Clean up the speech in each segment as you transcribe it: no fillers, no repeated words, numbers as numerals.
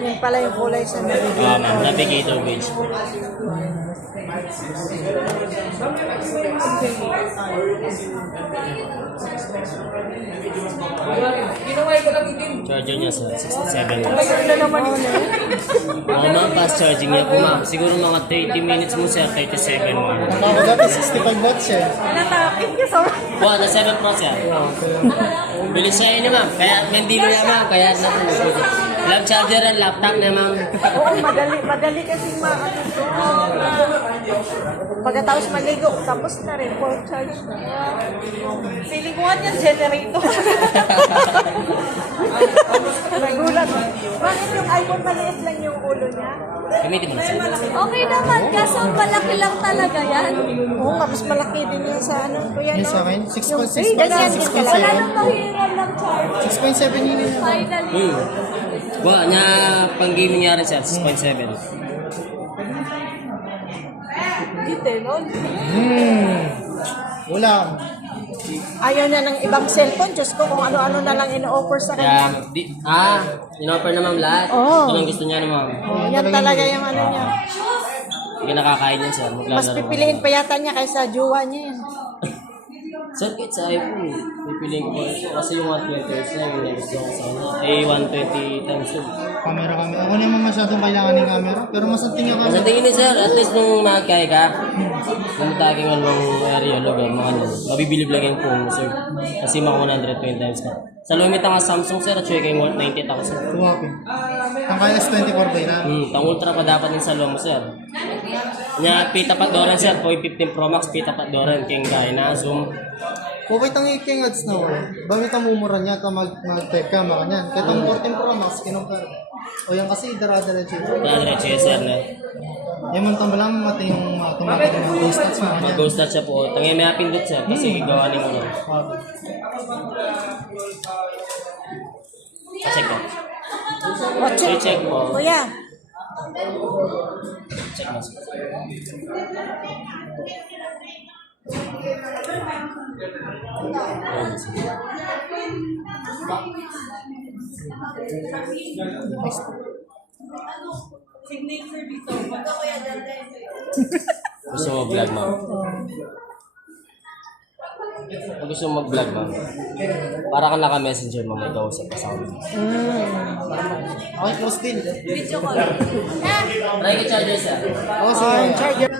Yan pala yung kulay sa navigator. Ma'am, navigator beige po. Charger niya sa 67 watts. Ano naman yun eh? Ma'am, fast charging niya po ma'am. Siguro mga 30 minutes mo sir, 37 watts. Ako dati 65 watts eh. Natapit ka sa... Wow, na 7 Pro siya. Bilis siya yun ma'am. Kaya mendilo niya ma'am. Kaya lap charger at laptop na ma'am. Oo, madali kasing maano to. Pagkatapos maligo, tapos na rin, full charge na. Silikuan yung generator. Nagulat. Bakit yung iPhone maliit lang yung ulo niya? Gamitin mo na sir. Okay naman, kaso malaki lang talaga yan. Oo nga, mas malaki din yung sa ano. Kuya, Yung sa akin, 6.6 ganyan din ka Wala lang. nang mahiram ng charge. 6.7 yun yun. Finally. Wow, niya pang gaming niya rin sir, 6.7. Detail, no? Wala. Ayaw na ng ibang cellphone. Diyos ko, kung ano-ano na lang ino-offer sa kanya. Kaya, in-offer na ma'am lahat. Oo. Ito lang gusto niya na ma'am. Yan talaga yung ano niya. Hindi nakakain yan sir. Mas pipiliin pa yata niya kaysa jowa niya yan. Sir, kahit sa iPhone, pipiliin ko pa rin siya. Kasi yung 120 Hz na yung gusto ko sa kanya. Eh, 120 times 2. Camera. Ako naman masyadong kailangan ng camera. Pero mas ang tingin Sa camera. tingin ni sir, at least nung magkaya ka, kung taking anong area, lugar, mga ano, mabibilib lang yung phone mo sir. Kasi mga 120 times ka. Sa lumit ang Samsung sir, at sure kayong 90,000. Tuwapin. Ang kaya S24 ba yun? Tang ultra pa dapat din sa loob mo sir. Nya pita pa doran sir, po 15 Pro Max pita pa doran keng gaya na zoom. Kung itong 18 ads na wala, bakit ang mumura niya ito mag-type ka maka niyan? Kaya itong 14 Pro Max, kinumpara. O yan kasi, dara-diretso ito. Diretso sir na. Yan man tama lang mati yung automatic na ghost stats mo. Mag-ghost start siya po. Tangay may pindot sir kasi gawa ni mo. Check ko. Check mo. Kuya, Check mo. Gusto mo vlog ma'am? Pag gusto mo mag-vlog ma'am, para kang naka-messenger mo, may kausap ka sa amin. Okay, close din. Try ka charger sir. Oo, sige. charger.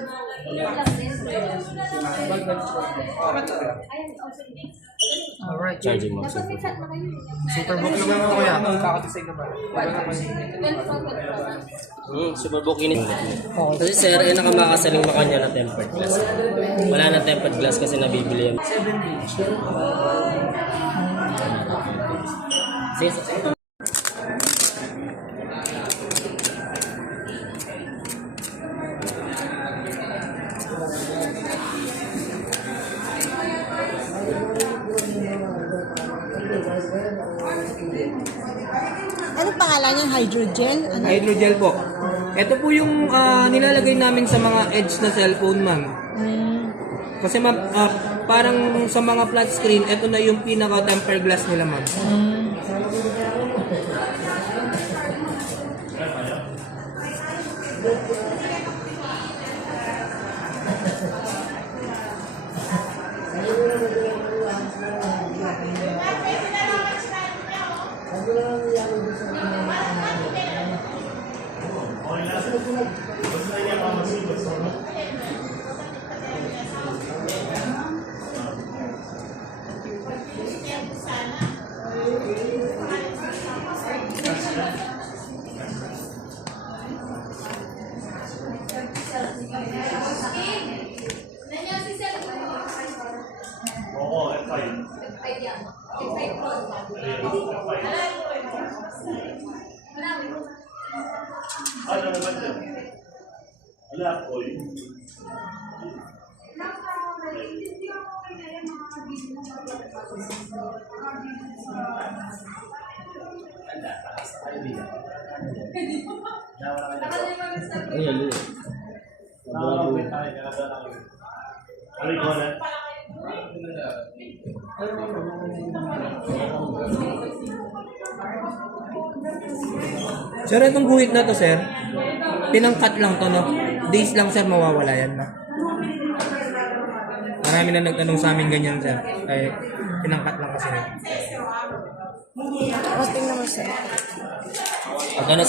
Alright. Charging mo. Superbook naman ako kuya. Kakatisay ka ba? Superbook init. Kasi sir, yun ang makakasaling makanya na tempered glass. Wala na tempered glass kasi nabibili yan. 7 Sige. Anong pangalan niya? Hydrogel? Ano? Hydrogel po. Ito po yung nilalagay namin sa mga edge na cellphone, ma'am. Kasi ma'am, parang sa mga flat screen, ito na yung pinaka-tempered glass nila, ma'am. Ay, halo. Sir, itong guhit na to, sir, tinangkat lang to, no? Days lang, sir, mawawala yan, no? Marami na nagtanong sa amin ganyan, sir. Ay, tinangkat lang kasi. Tingnan mo sir. Pagka na